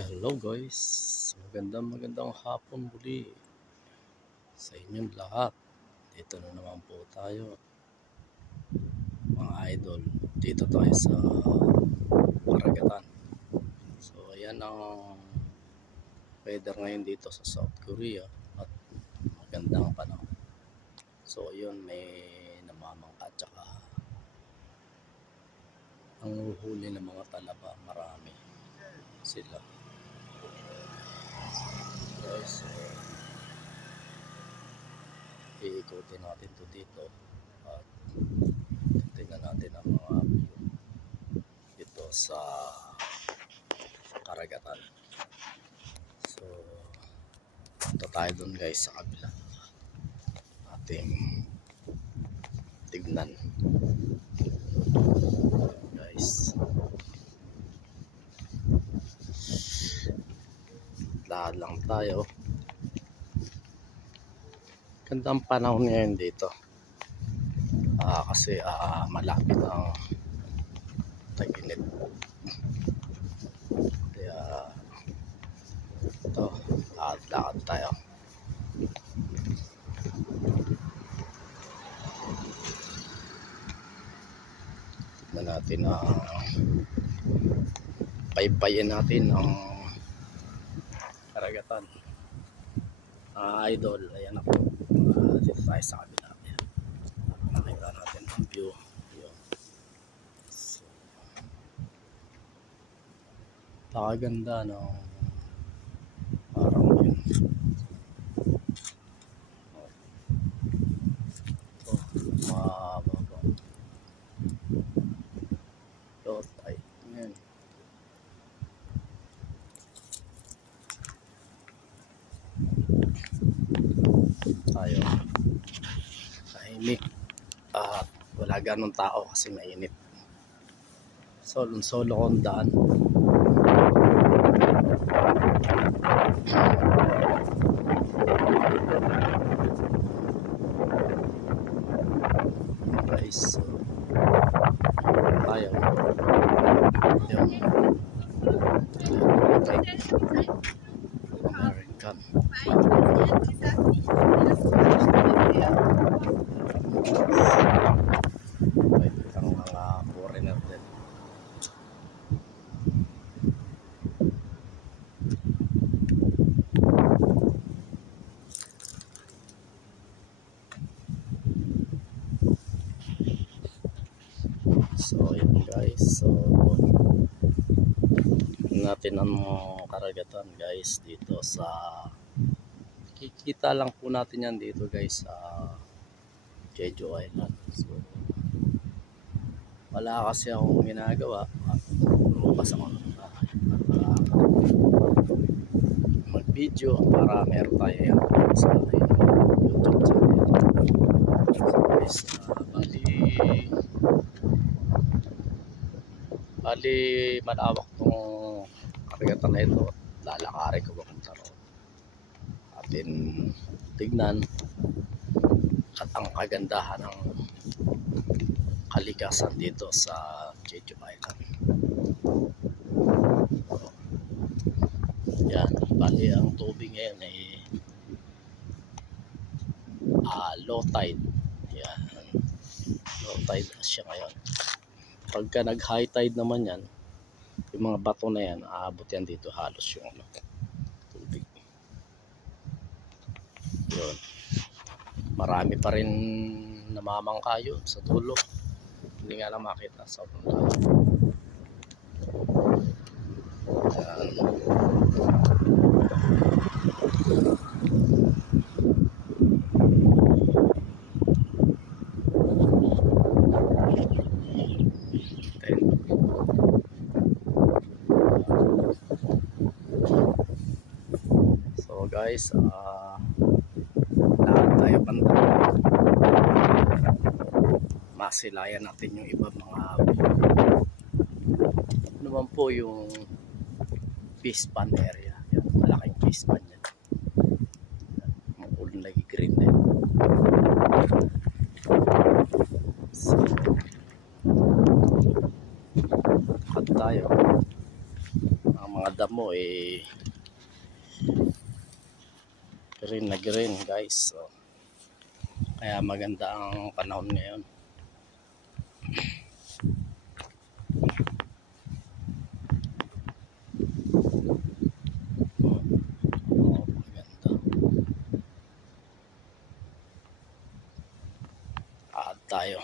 Hello guys, magandang hapon muli sa inyong lahat. Dito na naman po tayo mga idol. Dito tayo sa Karagatan. So ayan ang weather ngayon dito sa South Korea at magandang panahon. So ayun, may namamangka tsaka ang uhuli ng mga talaba, marami sila. Guys, iikutin natin to dito at tingnan natin ang mga view dito sa Karagatan. So punta tayo dun guys sa kabila, ating tignan guys. Lahat lang tayo. Gandang panahon ngayon dito kasi malapit ang tag-init, kaya ito, lakad tayo. Tignan natin paypayin natin ang Karagatan. Idol, ayan ako. Dito tayo sa kabila. Nakita natin ang view. Yun. So, pakaganda no, parang yun. Mababa. Ito tayo. Ayan. Tayo tahimik at wala ganong tao kasi mainit. Solo kong daan. Guys, so, tayo yung American. Ang mga foreigner din. So yun guys, so natin ang Karagatan guys dito sa, kikita lang po natin yan dito guys sa Jeju Island. So wala kasi akong ginagawa at lumabas ako mag video para meron tayo yan sa YouTube channel. So guys, bali malawak tong Karagatan na ito. Lalakarin ko papunta roon, atin tignan at ang kagandahan ng kalikasan dito sa Jeju Island. So, yan, bali ang tubig ngayon ay low tide. Yan, low tide siya ngayon. Pagka nag high tide naman yan, yung mga bato na yan, aabot yan dito halos yung tubig. Yun, marami pa rin namamangka yun sa dulo. Hindi nga lang makita sa unahan. So guys, lahat tayo banda. Masilayan natin yung iba mga naman po yung fish pond area. Yan, malaking fish pond yan. Ang ulan lagi green din. So, tayo ang mga damo green na green guys. So, kaya maganda ang panahon ngayon. Maganda. Tayo.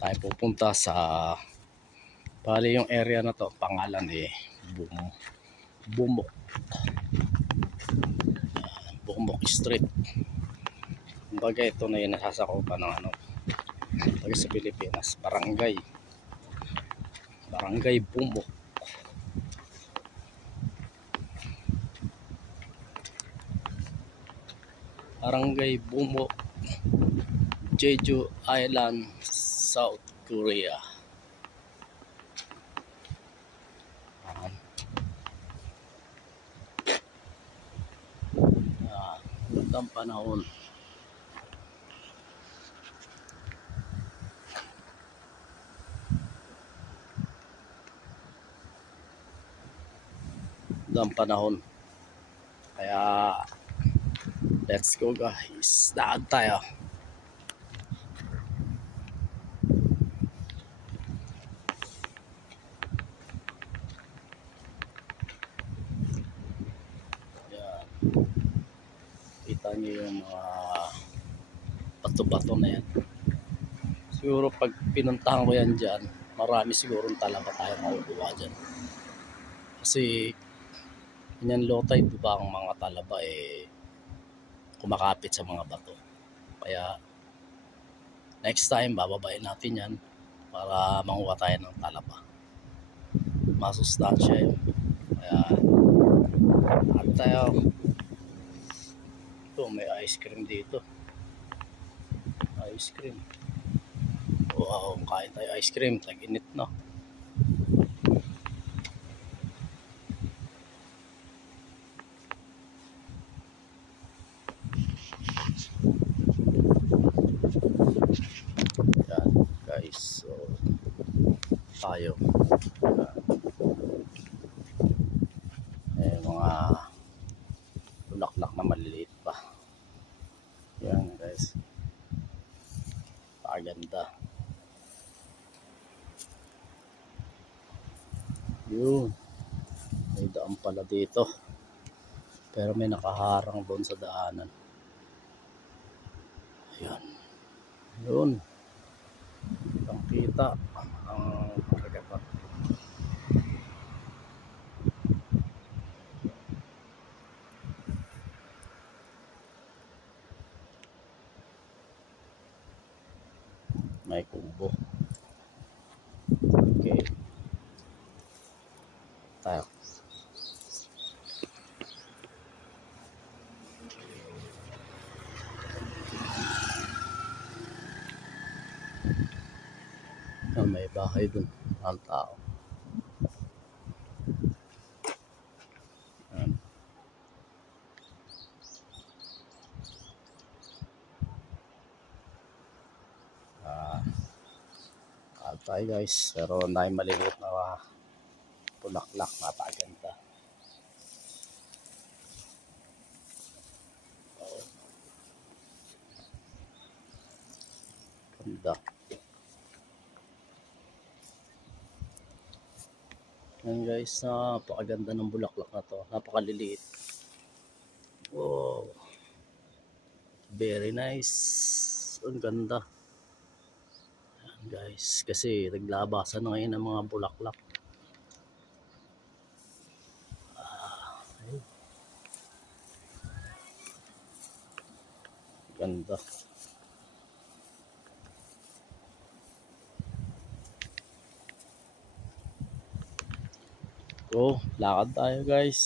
Tayo pupunta sa bali yung area na to, pangalan Bumok. Bumok Street. Kumbaga ito na yung nasasakupan ng pag sa Pilipinas, Barangay Bumok. Barangay Bumok, Jeju Island, South Korea. Magandang panahon. Magandang panahon. Kaya let's go guys. Daan tayo. Kita nyo yung mga bato-bato na yan. Siguro pag pinuntahan ko yan dyan, marami siguro talaba tayo makukuha dyan. Kasi ganyan low tide, diba, ang mga talaba kumakapit sa mga bato. Kaya next time bababain natin yan para manguha tayo ng talaba. Masustansya yun. Kaya at tayo. May ice cream dito. Ice cream. Wow, kain tayo ice cream. Tag-init na. Yan guys. So, tayo. Mga bulaklak na maliliit pa. Yan guys. Paganda. Yun. May daan pala dito. Pero may nakaharang doon sa daanan. Ayan. Yun. Ang kita ang karagatan. May kubo. Okay. Tayo. May bahay dun ang tao. Tayo guys, pero may maliliit na bulaklak, napakaganda. Ganda. Yan guys, napakaganda ng bulaklak na to, napakaliliit. Wow, very nice. Ang ganda. Yan guys, kasi naglabasan na ngayon ng mga bulaklak. Ganda. So, lakad tayo guys.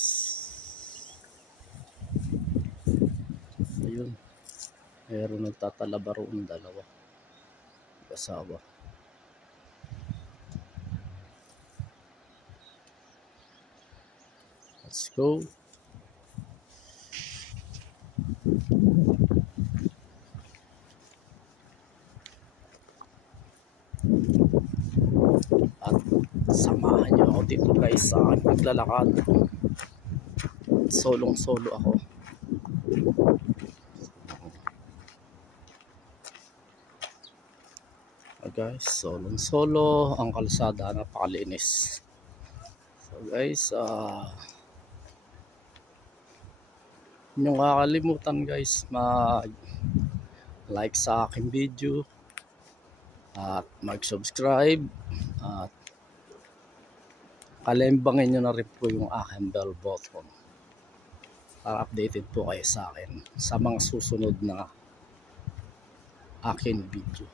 Ayun. Meron nagtatalaba roon, dalawa. Kasawa. Let's go. ito guys sa aking paglalakad. Solo ako. Guys, solo ang kalsada, napakalinis. So guys, hindi nyo kakalimutan guys mag-like sa aking video at mag-subscribe at kalimbangin nyo na rin po yung aking bell button para updated po kayo sa akin sa mga susunod na aking video.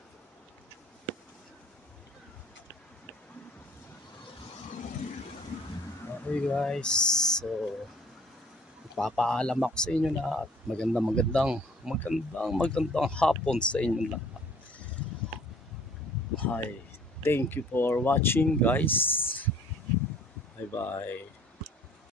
Okay guys, so papaalam ako sa inyo na at magandang hapon sa inyo lahat. Hi, thank you for watching guys. Bye bye.